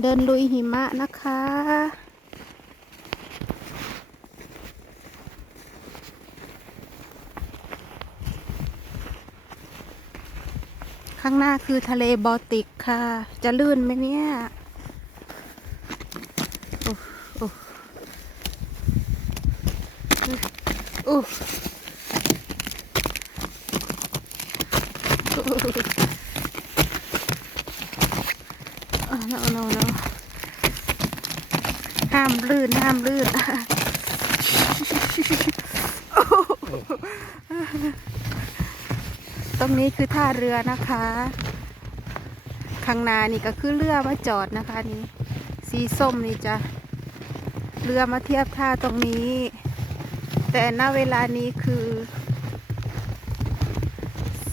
เดินลุยหิมะนะคะข้างหน้าคือทะเลบอลติกค่ะจะลื่นไหมเนี่ยโอ้โอ้โอ้no no no ห้ามลื่นห้ามลื่นตรงนี้คือท่าเรือนะคะข้างหน้านี่ก็คือเรือมาจอดนะคะนี่สีส้มนี่จะเรือมาเทียบท่าตรงนี้แต่ณเวลานี้คือ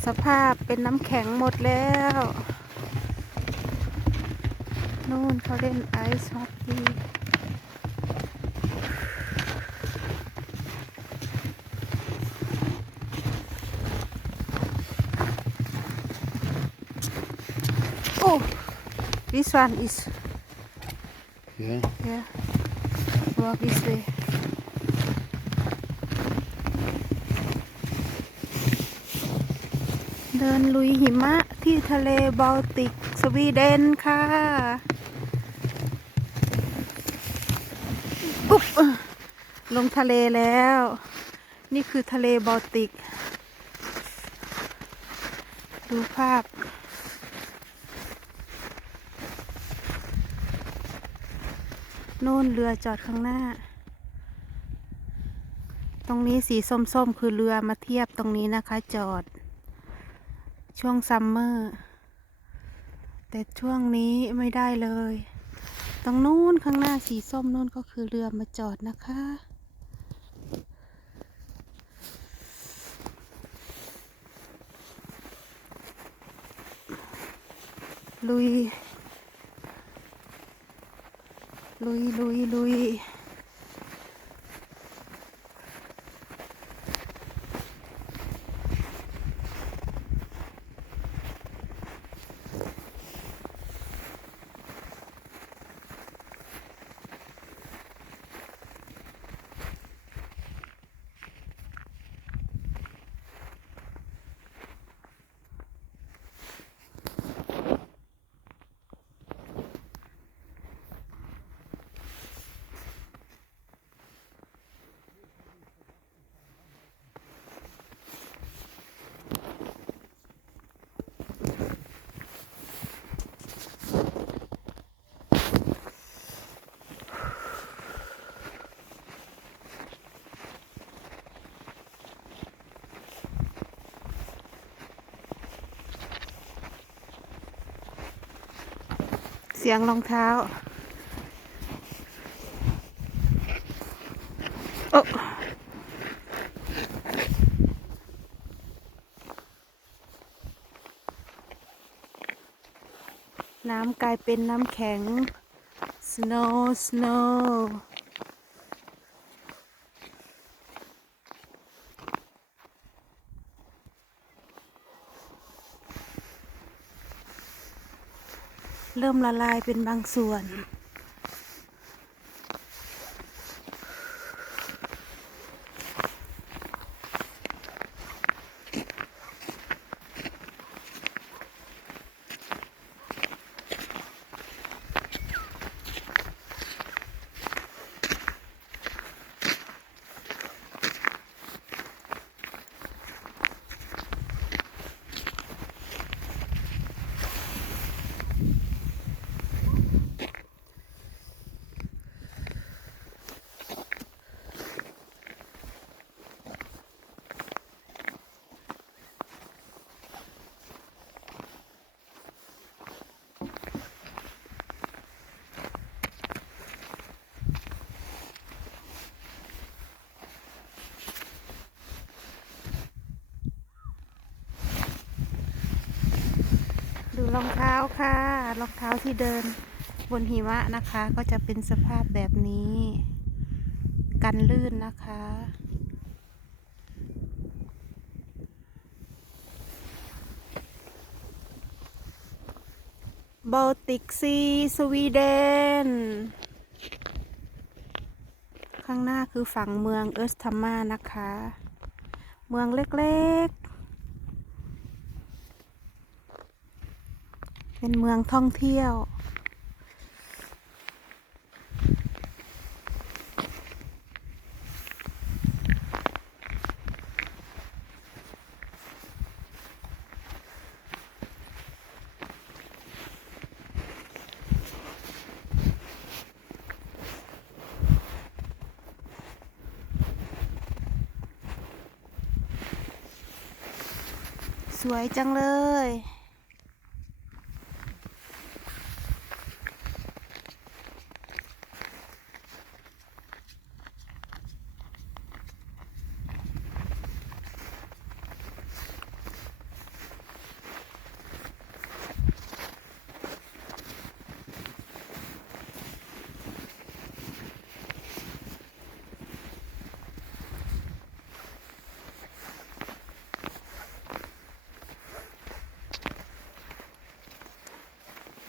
สภาพเป็นน้ำแข็งหมดแล้วนู่นเขาเล่นไอซ์ฮอกกี้โอ้ this one is Yeah. yeah walk this way เดินลุยหิมะที่ทะเลบอลติกสวีเดนค่ะปุ๊บลงทะเลแล้วนี่คือทะเลบอลติกดูภาพโน่นเรือจอดข้างหน้าตรงนี้สีส้มๆคือเรือมาเทียบตรงนี้นะคะจอดช่วงซัมเมอร์แต่ช่วงนี้ไม่ได้เลยตรงนู้นข้างหน้าสีส้มนู้นก็คือเรือมาจอดนะคะลุยลุยลุยลุยเสียงรองเท้าโอ้น้ำกลายเป็นน้ำแข็ง snow snow เริ่มละลายเป็นบางส่วนดูรองเท้าค่ะรองเท้าที่เดินบนหิมะนะคะก็จะเป็นสภาพแบบนี้กันลื่นนะคะ บอลติกซีสวีเดนข้างหน้าคือฝั่งเมืองเอสทัมมานะคะ เมืองเล็กๆเป็นเมืองท่องเที่ยวสวยจังเลย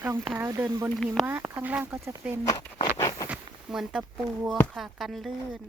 รองเท้าเดินบนหิมะข้างล่างก็จะเป็นเหมือนตะปูค่ะกันลื่น